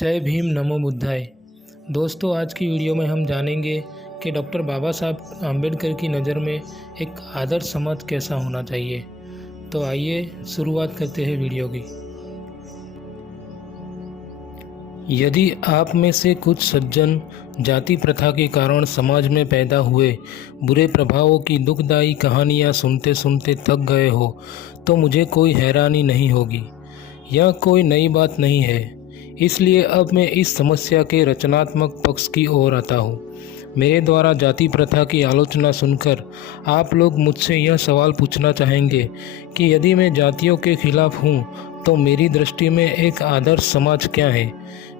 जय भीम नमो बुद्धाय। दोस्तों, आज की वीडियो में हम जानेंगे कि डॉक्टर बाबा साहब आम्बेडकर की नज़र में एक आदर्श समाज कैसा होना चाहिए। तो आइए शुरुआत करते हैं वीडियो की। यदि आप में से कुछ सज्जन जाति प्रथा के कारण समाज में पैदा हुए बुरे प्रभावों की दुखदायी कहानियाँ सुनते सुनते थक गए हो तो मुझे कोई हैरानी नहीं होगी। यह कोई नई बात नहीं है। इसलिए अब मैं इस समस्या के रचनात्मक पक्ष की ओर आता हूँ। मेरे द्वारा जाति प्रथा की आलोचना सुनकर आप लोग मुझसे यह सवाल पूछना चाहेंगे कि यदि मैं जातियों के खिलाफ हूँ तो मेरी दृष्टि में एक आदर्श समाज क्या है।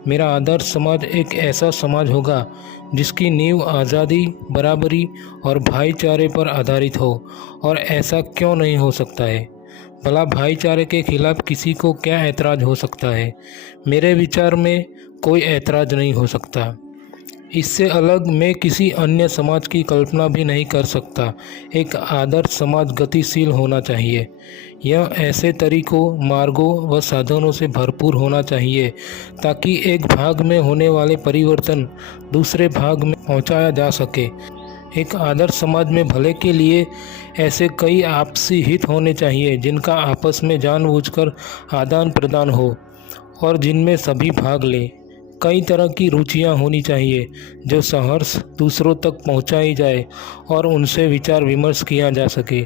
मेरा आदर्श समाज एक ऐसा समाज होगा जिसकी नींव आज़ादी, बराबरी और भाईचारे पर आधारित हो। और ऐसा क्यों नहीं हो सकता है? भला भाईचारे के खिलाफ किसी को क्या ऐतराज़ हो सकता है? मेरे विचार में कोई ऐतराज़ नहीं हो सकता। इससे अलग मैं किसी अन्य समाज की कल्पना भी नहीं कर सकता। एक आदर्श समाज गतिशील होना चाहिए। यह ऐसे तरीकों, मार्गों व साधनों से भरपूर होना चाहिए ताकि एक भाग में होने वाले परिवर्तन दूसरे भाग में पहुंचाया जा सके। एक आदर्श समाज में भले के लिए ऐसे कई आपसी हित होने चाहिए जिनका आपस में जानबूझकर आदान प्रदान हो और जिनमें सभी भाग लें। कई तरह की रुचियां होनी चाहिए जो संघर्ष दूसरों तक पहुंचाई जाए और उनसे विचार विमर्श किया जा सके।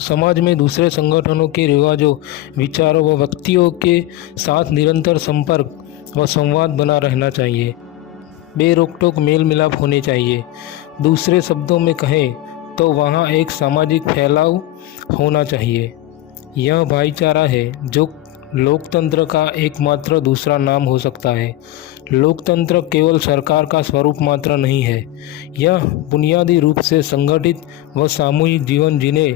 समाज में दूसरे संगठनों के रिवाजों, विचारों व व्यक्तियों के साथ निरंतर संपर्क व संवाद बना रहना चाहिए। बेरोक-टोक मेल मिलाप होने चाहिए। दूसरे शब्दों में कहें तो वहाँ एक सामाजिक फैलाव होना चाहिए। यह भाईचारा है जो लोकतंत्र का एकमात्र दूसरा नाम हो सकता है। लोकतंत्र केवल सरकार का स्वरूप मात्र नहीं है, यह बुनियादी रूप से संगठित व सामूहिक जीवन जीने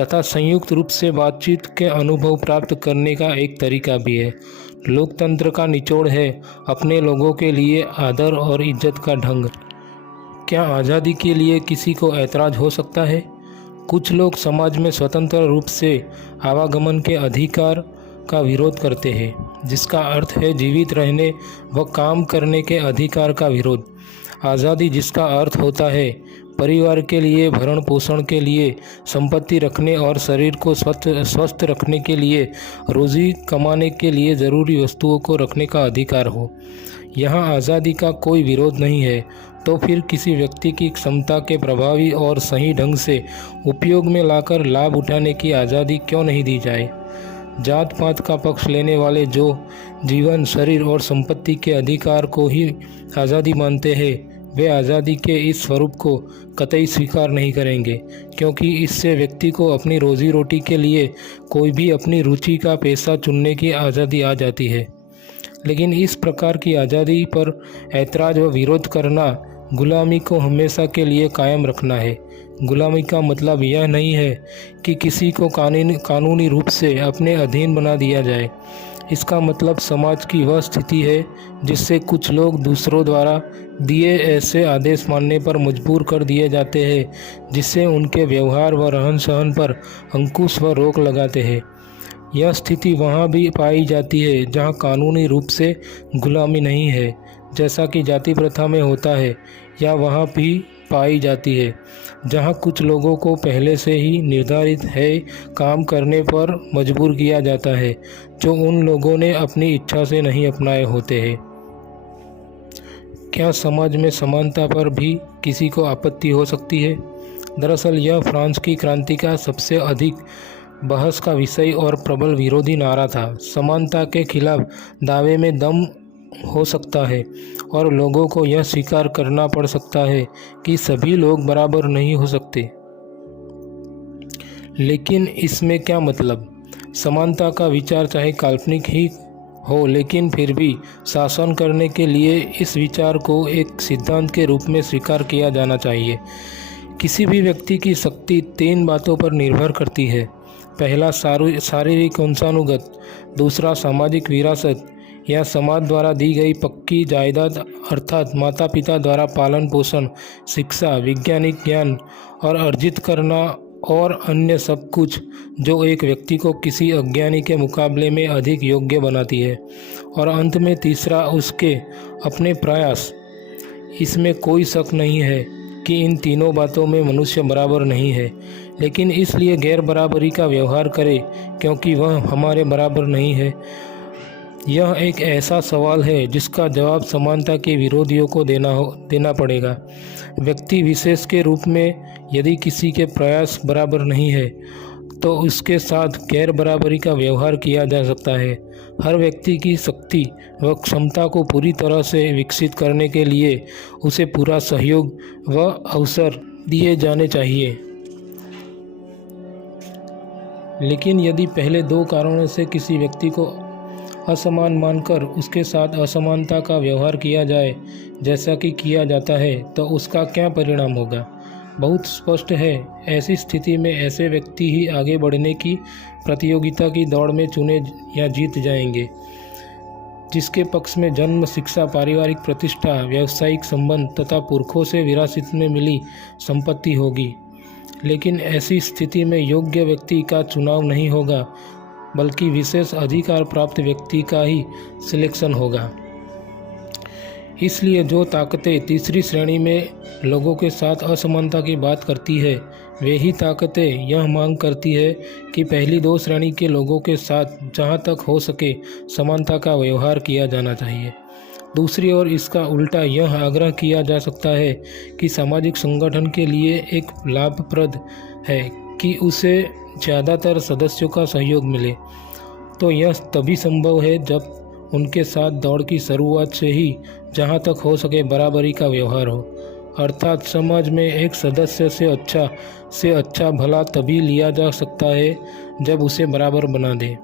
तथा संयुक्त रूप से बातचीत के अनुभव प्राप्त करने का एक तरीका भी है। लोकतंत्र का निचोड़ है अपने लोगों के लिए आदर और इज्जत का ढंग। क्या आज़ादी के लिए किसी को ऐतराज़ हो सकता है? कुछ लोग समाज में स्वतंत्र रूप से आवागमन के अधिकार का विरोध करते हैं, जिसका अर्थ है जीवित रहने व काम करने के अधिकार का विरोध। आज़ादी जिसका अर्थ होता है परिवार के लिए, भरण पोषण के लिए, संपत्ति रखने और शरीर को स्वस्थ रखने के लिए, रोजी कमाने के लिए ज़रूरी वस्तुओं को रखने का अधिकार हो। यहाँ आज़ादी का कोई विरोध नहीं है, तो फिर किसी व्यक्ति की क्षमता के प्रभावी और सही ढंग से उपयोग में लाकर लाभ उठाने की आज़ादी क्यों नहीं दी जाए? जात पात का पक्ष लेने वाले जो जीवन, शरीर और संपत्ति के अधिकार को ही आज़ादी मानते हैं, वे आज़ादी के इस स्वरूप को कतई स्वीकार नहीं करेंगे, क्योंकि इससे व्यक्ति को अपनी रोजी रोटी के लिए कोई भी अपनी रुचि का पेशा चुनने की आज़ादी आ जाती है। लेकिन इस प्रकार की आज़ादी पर ऐतराज़ व विरोध करना गुलामी को हमेशा के लिए कायम रखना है। गुलामी का मतलब यह नहीं है कि किसी को कानूनी रूप से अपने अधीन बना दिया जाए। इसका मतलब समाज की वह स्थिति है जिससे कुछ लोग दूसरों द्वारा दिए ऐसे आदेश मानने पर मजबूर कर दिए जाते हैं जिससे उनके व्यवहार व रहन सहन पर अंकुश व रोक लगाते हैं। यह स्थिति वहाँ भी पाई जाती है जहाँ कानूनी रूप से गुलामी नहीं है, जैसा कि जाति प्रथा में होता है, या वहाँ भी पाई जाती है जहाँ कुछ लोगों को पहले से ही निर्धारित है काम करने पर मजबूर किया जाता है जो उन लोगों ने अपनी इच्छा से नहीं अपनाए होते हैं। क्या समाज में समानता पर भी किसी को आपत्ति हो सकती है? दरअसल यह फ्रांस की क्रांति का सबसे अधिक बहस का विषय और प्रबल विरोधी नारा था। समानता के खिलाफ दावे में दम हो सकता है और लोगों को यह स्वीकार करना पड़ सकता है कि सभी लोग बराबर नहीं हो सकते। लेकिन इसमें क्या मतलब? समानता का विचार चाहे काल्पनिक ही हो, लेकिन फिर भी शासन करने के लिए इस विचार को एक सिद्धांत के रूप में स्वीकार किया जाना चाहिए। किसी भी व्यक्ति की शक्ति 3 बातों पर निर्भर करती है। पहला शारीरिक वंशानुगत, दूसरा सामाजिक विरासत या समाज द्वारा दी गई पक्की जायदाद अर्थात माता पिता द्वारा पालन पोषण, शिक्षा, वैज्ञानिक ज्ञान और अर्जित करना और अन्य सब कुछ जो एक व्यक्ति को किसी अज्ञानी के मुकाबले में अधिक योग्य बनाती है। और अंत में तीसरा, उसके अपने प्रयास। इसमें कोई शक नहीं है कि इन तीनों बातों में मनुष्य बराबर नहीं है, लेकिन इसलिए गैर बराबरी का व्यवहार करे क्योंकि वह हमारे बराबर नहीं है। यह एक ऐसा सवाल है जिसका जवाब समानता के विरोधियों को देना पड़ेगा। व्यक्ति विशेष के रूप में यदि किसी के प्रयास बराबर नहीं है तो उसके साथ गैर बराबरी का व्यवहार किया जा सकता है। हर व्यक्ति की शक्ति व क्षमता को पूरी तरह से विकसित करने के लिए उसे पूरा सहयोग व अवसर दिए जाने चाहिए। लेकिन यदि पहले दो कारणों से किसी व्यक्ति को असमान मानकर उसके साथ असमानता का व्यवहार किया जाए, जैसा कि किया जाता है, तो उसका क्या परिणाम होगा? बहुत स्पष्ट है। ऐसी स्थिति में ऐसे व्यक्ति ही आगे बढ़ने की प्रतियोगिता की दौड़ में चुने या जीत जाएंगे, जिसके पक्ष में जन्म, शिक्षा, पारिवारिक प्रतिष्ठा, व्यावसायिक संबंध तथा पुरखों से विरासत में मिली संपत्ति होगी। लेकिन ऐसी स्थिति में योग्य व्यक्ति का चुनाव नहीं होगा, बल्कि विशेष अधिकार प्राप्त व्यक्ति का ही सिलेक्शन होगा। इसलिए जो ताकतें तीसरी श्रेणी में लोगों के साथ असमानता की बात करती है, वे ही ताकतें यह मांग करती है कि पहली दो श्रेणी के लोगों के साथ जहाँ तक हो सके समानता का व्यवहार किया जाना चाहिए। दूसरी ओर इसका उल्टा यह आग्रह किया जा सकता है कि सामाजिक संगठन के लिए एक लाभप्रद है कि उसे ज़्यादातर सदस्यों का सहयोग मिले। तो यह तभी संभव है जब उनके साथ दौड़ की शुरुआत से ही जहाँ तक हो सके बराबरी का व्यवहार हो। अर्थात समाज में एक सदस्य से अच्छा भला तभी लिया जा सकता है जब उसे बराबर बना दे।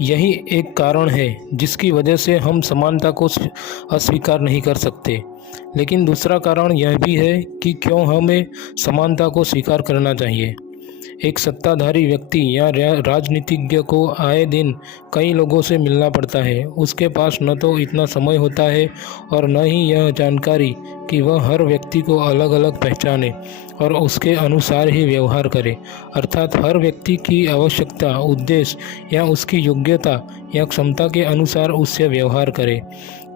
यही एक कारण है जिसकी वजह से हम समानता को अस्वीकार नहीं कर सकते। लेकिन दूसरा कारण यह भी है कि क्यों हमें समानता को स्वीकार करना चाहिए। एक सत्ताधारी व्यक्ति या राजनीतिज्ञ को आए दिन कई लोगों से मिलना पड़ता है। उसके पास न तो इतना समय होता है और न ही यह जानकारी कि वह हर व्यक्ति को अलग अलग पहचाने और उसके अनुसार ही व्यवहार करे। अर्थात हर व्यक्ति की आवश्यकता, उद्देश्य या उसकी योग्यता या क्षमता के अनुसार उससे व्यवहार करे।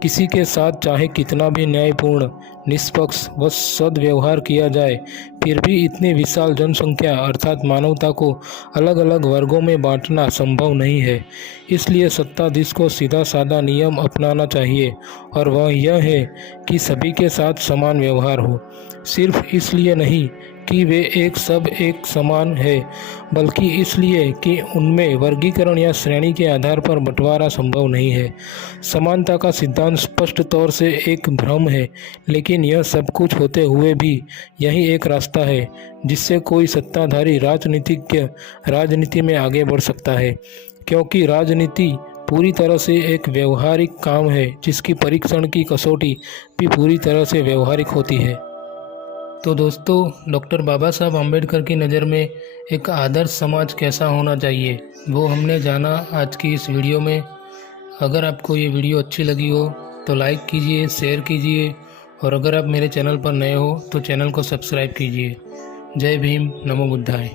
किसी के साथ चाहे कितना भी न्यायपूर्ण, निष्पक्ष व सद्व्यवहार किया जाए, फिर भी इतनी विशाल जनसंख्या अर्थात मानवता को अलग अलग वर्गों में बांटना संभव नहीं है। इसलिए सत्ताधीश को सीधा साधा नियम अपनाना चाहिए और वह यह है कि सभी के साथ समान व्यवहार हो। सिर्फ इसलिए नहीं कि वे एक समान है, बल्कि इसलिए कि उनमें वर्गीकरण या श्रेणी के आधार पर बंटवारा संभव नहीं है। समानता का सिद्धांत स्पष्ट तौर से एक भ्रम है, लेकिन यह सब कुछ होते हुए भी यही एक रास्ता है जिससे कोई सत्ताधारी राजनीतिज्ञ राजनीति में आगे बढ़ सकता है, क्योंकि राजनीति पूरी तरह से एक व्यवहारिक काम है जिसकी परीक्षण की कसौटी भी पूरी तरह से व्यवहारिक होती है। तो दोस्तों, डॉक्टर बाबा साहब अम्बेडकर की नज़र में एक आदर्श समाज कैसा होना चाहिए वो हमने जाना आज की इस वीडियो में। अगर आपको ये वीडियो अच्छी लगी हो तो लाइक कीजिए, शेयर कीजिए और अगर आप मेरे चैनल पर नए हो तो चैनल को सब्सक्राइब कीजिए। जय भीम, नमो बुद्धाय।